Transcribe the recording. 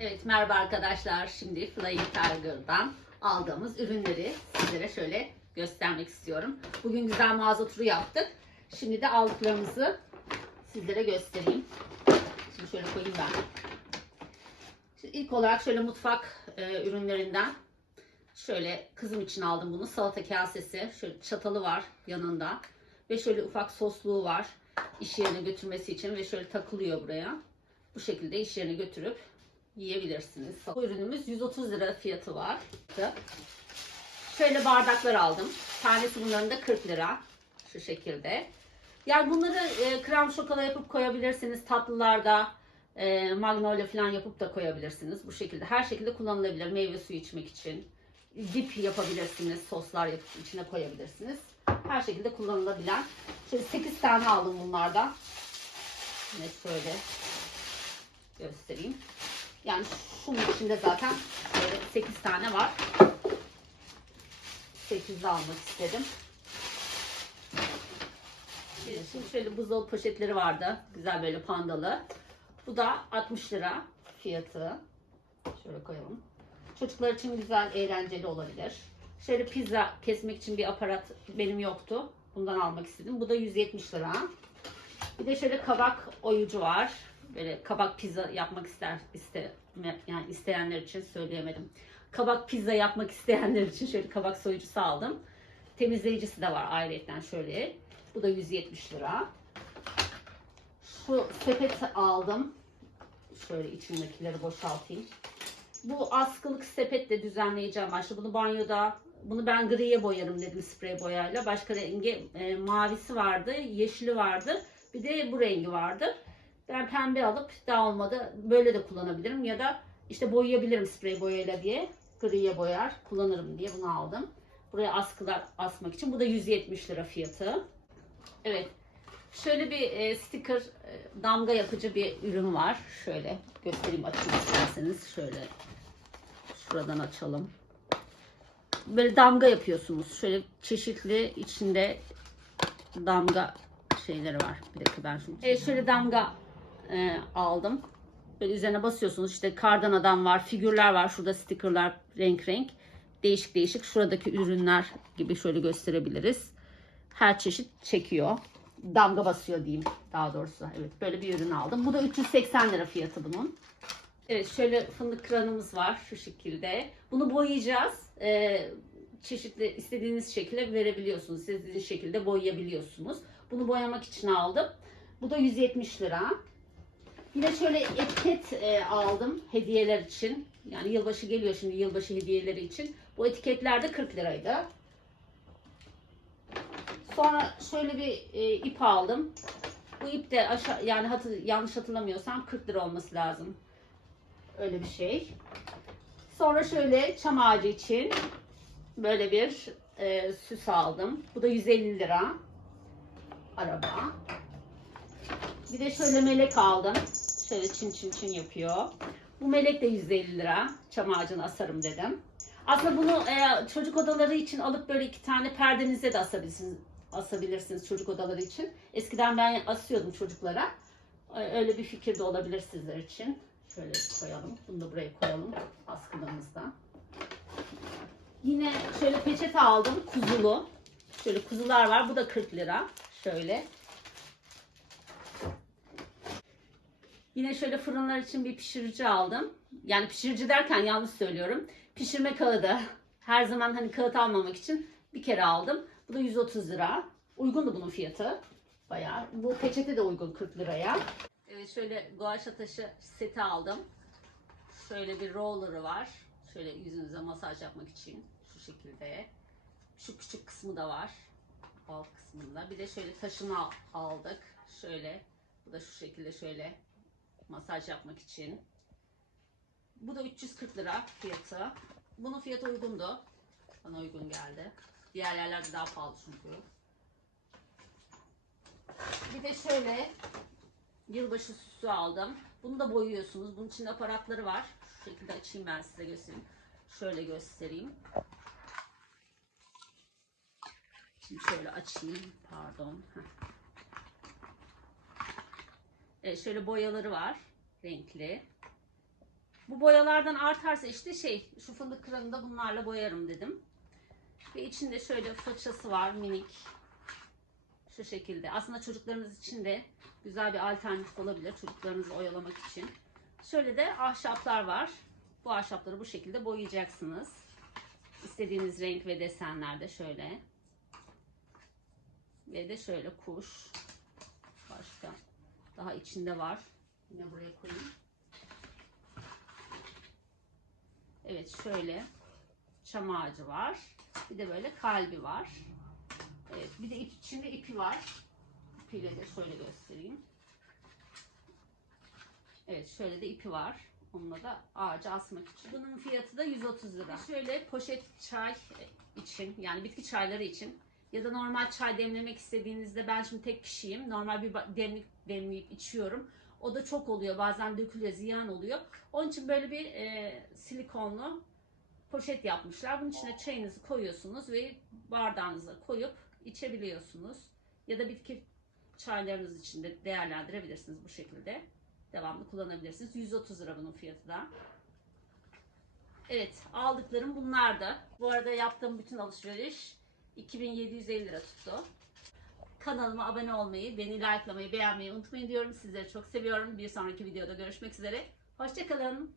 Evet merhaba arkadaşlar. Şimdi Flying Tiger'dan aldığımız ürünleri sizlere şöyle göstermek istiyorum. Bugün güzel mağaza turu yaptık. Şimdi de aldıklarımızı sizlere göstereyim. Şimdi şöyle koyayım ben. Şimdi ilk olarak şöyle mutfak e, ürünlerinden şöyle kızım için aldım bunu. Salata kasesi. Şöyle çatalı var yanında. Ve şöyle ufak sosluğu var. İş yerine götürmesi için ve şöyle takılıyor buraya. Bu şekilde iş yerine götürüp yiyebilirsiniz. Bu ürünümüz 130 lira fiyatı var. Şöyle bardaklar aldım. Tanesi bunların da 40 lira. Şu şekilde. Yani bunları e, krem şokala yapıp koyabilirsiniz. Tatlılarda e, magnolia falan yapıp da koyabilirsiniz. Bu şekilde. Her şekilde kullanılabilir. Meyve suyu içmek için. Dip yapabilirsiniz. Soslar yapıp içine koyabilirsiniz. Her şekilde kullanılabilen. Şöyle 8 tane aldım bunlardan. Yine şöyle göstereyim. Yani şunun içinde zaten böyle 8 tane var. 8 de almak istedim. Şimdi şöyle buzdolabı poşetleri vardı. Güzel böyle pandalı. Bu da 60 lira fiyatı. Şöyle koyalım. Çocuklar için güzel, eğlenceli olabilir. Şöyle pizza kesmek için bir aparat benim yoktu. Bundan almak istedim. Bu da 170 lira. Bir de şöyle kabak oyucu var. Böyle kabak pizza yapmak ister iste yani isteyenler için söyleyemedim. Kabak pizza yapmak isteyenler için şöyle kabak soyucusu aldım. Temizleyicisi de var ayrıyetten şöyle. Bu da 170 lira. Şu sepet aldım. Şöyle içindekileri boşaltayım. Bu askılık sepetle düzenleyici amaçlı. Bunu banyoda bunu ben griye boyarım dedim sprey boyayla. Başka rengi e, mavisi vardı, yeşili vardı. Bir de bu rengi vardı. Ben pembe alıp daha olmadı böyle de kullanabilirim ya da işte boyayabilirim sprey boyayla diye griye boyar kullanırım diye bunu aldım. Buraya askılar asmak için. Bu da 170 lira fiyatı. Evet. Şöyle bir e, sticker e, damga yapıcı bir ürün var. Şöyle göstereyim açmak isterseniz. Şöyle şuradan açalım. Böyle damga yapıyorsunuz. Şöyle çeşitli içinde damga şeyleri var. Bir dakika ben şunu. Evet şöyle damga e, aldım. Böyle üzerine basıyorsunuz. İşte kardan adam var, figürler var. Şurada stickerlar renk renk. Değişik değişik. Şuradaki ürünler gibi şöyle gösterebiliriz. Her çeşit çekiyor. Damga basıyor diyeyim daha doğrusu. Evet böyle bir ürün aldım. Bu da 380 lira fiyatı bunun. Evet şöyle fındık kranımız var şu şekilde. Bunu boyayacağız. Ee, çeşitli istediğiniz şekilde verebiliyorsunuz. İstediğiniz şekilde boyayabiliyorsunuz. Bunu boyamak için aldım. Bu da 170 lira. Yine şöyle etiket e, aldım hediyeler için. Yani yılbaşı geliyor şimdi yılbaşı hediyeleri için. Bu etiketler de 40 liraydı. Sonra şöyle bir e, ip aldım. Bu ip de aşağı yani hatır, yanlış hatırlamıyorsam 40 lira olması lazım. Öyle bir şey. Sonra şöyle çam ağacı için böyle bir e, süs aldım. Bu da 150 lira. Araba. Bir de şöyle melek aldım. Şöyle çin çin çin yapıyor. Bu melek de 150 lira. Çam ağacına asarım dedim. Aslında bunu e, çocuk odaları için alıp böyle iki tane perdenize de asabilirsiniz, asabilirsiniz çocuk odaları için. Eskiden ben asıyordum çocuklara. E, öyle bir fikir de olabilir sizler için. Şöyle koyalım. Bunu da buraya koyalım askılığımızda. Yine şöyle peçete aldım. Kuzulu. Şöyle kuzular var. Bu da 40 lira. Şöyle. Yine şöyle fırınlar için bir pişirici aldım. Yani pişirici derken yanlış söylüyorum. Pişirme kağıdı. Her zaman hani kağıt almamak için bir kere aldım. Bu da 130 lira. Uygundu bunun fiyatı. Bayağı. Bu peçete de uygun 40 liraya. Evet şöyle guaşa taşı seti aldım. Şöyle bir roller'ı var. Şöyle yüzünüze masaj yapmak için. Şu şekilde. Şu küçük kısmı da var. Alt kısmında. Bir de şöyle taşını al- aldık. Şöyle. Bu da şu şekilde şöyle masaj yapmak için. Bu da 340 lira fiyatı. Bunun fiyatı uygundu. Bana uygun geldi. Diğer yerlerde daha pahalı çünkü. Bir de şöyle yılbaşı süsü aldım. Bunu da boyuyorsunuz. Bunun içinde aparatları var. Şu şekilde açayım ben size göstereyim. Şöyle göstereyim. Şimdi şöyle açayım. Pardon. Evet, şöyle boyaları var. Renkli. Bu boyalardan artarsa işte şey şu fındık de bunlarla boyarım dedim. Ve içinde şöyle fırçası var minik. Şu şekilde. Aslında çocuklarınız için de güzel bir alternatif olabilir. Çocuklarınızı oyalamak için. Şöyle de ahşaplar var. Bu ahşapları bu şekilde boyayacaksınız. İstediğiniz renk ve desenlerde şöyle. Ve de şöyle kuş. Başka. Daha içinde var. Yine buraya koyayım. Evet şöyle çam ağacı var. Bir de böyle kalbi var. Evet bir de içinde ipi var. İpiyle de şöyle göstereyim. Evet şöyle de ipi var. Onunla da ağaca asmak için. Bunun fiyatı da 130 lira. Şöyle poşet çay için yani bitki çayları için ya da normal çay demlemek istediğinizde ben şimdi tek kişiyim. Normal bir demlik demleyip içiyorum. O da çok oluyor. Bazen dökülüyor, ziyan oluyor. Onun için böyle bir e, silikonlu poşet yapmışlar. Bunun içine çayınızı koyuyorsunuz ve bardağınıza koyup içebiliyorsunuz. Ya da bitki çaylarınız için de değerlendirebilirsiniz bu şekilde. Devamlı kullanabilirsiniz. 130 lira bunun fiyatı da. Evet aldıklarım bunlar da. Bu arada yaptığım bütün alışveriş 2750 lira tuttu. Kanalıma abone olmayı, beni likelamayı, beğenmeyi unutmayın diyorum. Sizleri çok seviyorum. Bir sonraki videoda görüşmek üzere. Hoşçakalın.